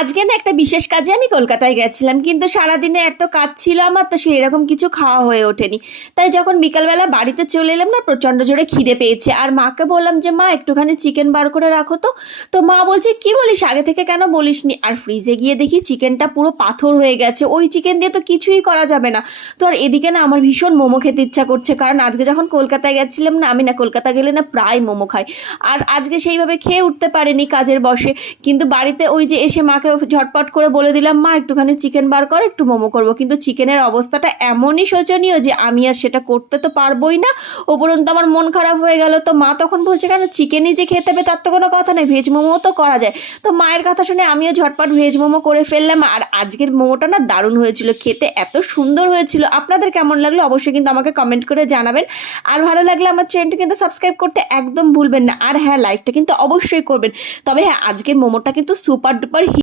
আজকে না একটা বিশেষ কাজে আমি কলকাতায় গেছিলাম, কিন্তু সারাদিনে এত কাজ ছিল আমার, তো সেই রকম কিছু খাওয়া হয়ে ওঠেনি। তাই যখন বিকালবেলা বাড়িতে চলে এলাম না, প্রচণ্ড জোরে খিদে পেয়েছে। আর মাকে বললাম যে মা একটুখানি চিকেন বার করে রাখো তো। তো মা বলছে কি বলিস, আগে থেকে কেন বলিসনি? আর ফ্রিজে গিয়ে দেখি চিকেনটা পুরো পাথর হয়ে গেছে, ওই চিকেন দিয়ে তো কিছুই করা যাবে না। তো আর এদিকে না আমার ভীষণ মোমো খেতে ইচ্ছা করছে, কারণ আজকে যখন কলকাতায় গেছিলাম না, আমি না কলকাতা গেলে না প্রায় মোমো খাই। আর আজকে সেইভাবে খেয়ে উঠতে পারিনি কাজের বশে। কিন্তু বাড়িতে ওই যে এসে মাকে ঝটপট করে বলে দিলাম মা একটুখানি চিকেন বার কর, একটু মোমো করবো। কিন্তু চিকেনের অবস্থাটা এমনই শোচনীয় যে আমি আর সেটা করতে তো পারবোই না। উপরন্তু আমার মন খারাপ হয়ে গেল। তো মা তখন বলছে কেন, চিকেনই যে খেতে হবে তার তো কোনো কথা নেই, ভেজ মোমো তো করা যায়। তো মায়ের কথা শুনে আমিও ঝটপট ভেজ মোমো করে ফেললাম। আর আজকের মোমোটা না দারুণ হয়েছিল, খেতে এত সুন্দর হয়েছিল। আপনাদের কেমন লাগলো অবশ্যই কিন্তু আমাকে কমেন্ট করে জানাবেন। আর ভালো লাগলে আমার চ্যানেলটা কিন্তু সাবস্ক্রাইব করতে একদম ভুলবেন না। আর হ্যাঁ, লাইকটা কিন্তু অবশ্যই করবেন। তবে হ্যাঁ, আজকের মোমোটা কিন্তু সুপার ডুপার